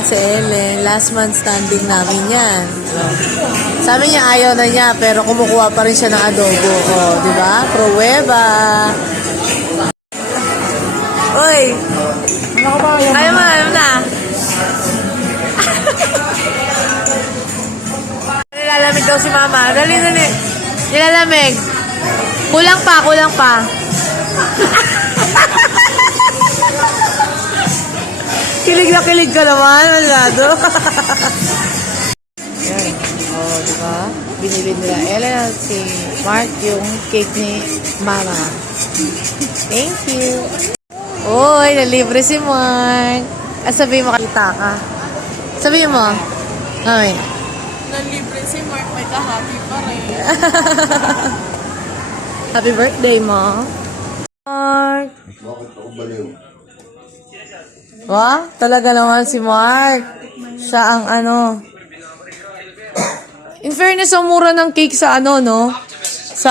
yan si Ellen. Last man standing namin yan. Sabi niya ayaw na niya, pero kumukuha pa rin siya ng adobo. O, di ba? Pruweba. Uy! Ayaw mo na. Nilalamig daw si Mama. Dali. Nilalamig. Kulang pa. Kilig na kilig ka naman, masyado. Yan. O, diba? Binili nila Ellen at si Mark yung cake ni Mama. Thank you. Uy, nalibre si Mark. Sabihin mo, kita ka. Sabihin mo. Ay. Nalibre si Mark, may ka-happy pa rin. Happy birthday, Ma. Mark. Bakit ako baliw? Wow, talaga naman si Mark. Siya ang ano. In fairness, ang mura ng cake sa ano, no? Sa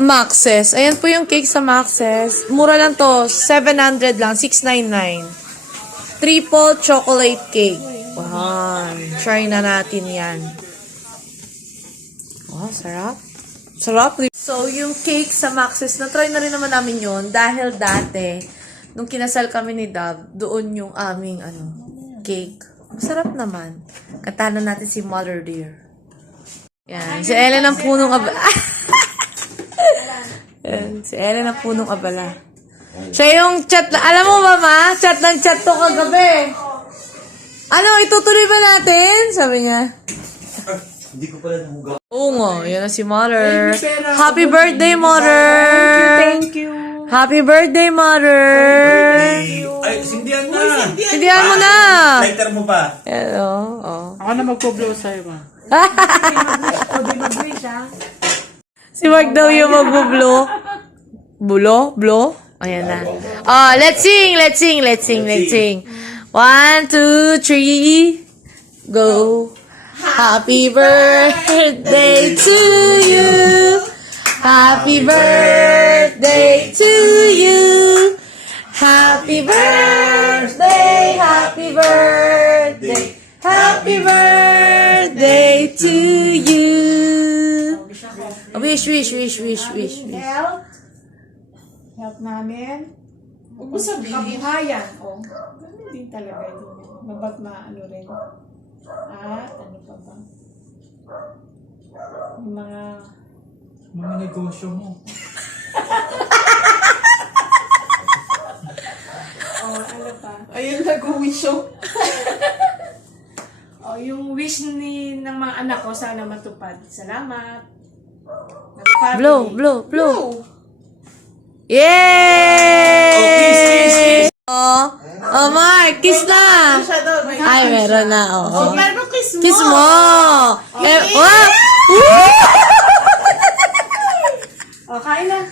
Max's. Ayan po yung cake sa Max's. Mura lang to. 700 lang. 699. Triple chocolate cake. Wow. Try na natin yan. Wow, sarap. Sarap. So, yung cake sa Max's, na-try na rin naman namin yun dahil dati, nung kinasal kami ni Dab, doon yung aming cake. Masarap naman. Kantahan natin si Mother Dear. Yan. Si Ellen ang punong abala. Yan. Si Ellen ang punong abala. Siya yung chat na, alam mo ba, Ma? Chat ng chat to kagabi. Ano, itutuloy ba natin? Sabi niya. Hindi ko pala nahuga. Oo nga, yan na si Mother. Happy birthday, Mother! Thank you. Happy birthday, Mother! Ay, sindihan na! Sindihan mo na! Lighter mo pa. Hello. Oh. Ako na magpo-blow sa'yo ba? Si Mark daw yung magbo-blow. Blow? Ayan na. Oh, let's sing. 1, 2, 3, go. Happy birthday to you. Happy birthday to you. Happy birthday, happy birthday, happy birthday to you. Wish. Help namin. Huwag mo sabihin. Kabuhayan. O. Ganun din talaga. Mabat maano rin. At ano pa ba? Yung mga negosyo mo. ano pa? Ayun, nag-wisho. Yung wish ng mga anak ko sana matupad. Salamat. Blow. Yay! Oh, Mark, kiss na. Ay, meron na. Oh. Pero kiss mo. Kiss mo. Okay. Wow! Kain na.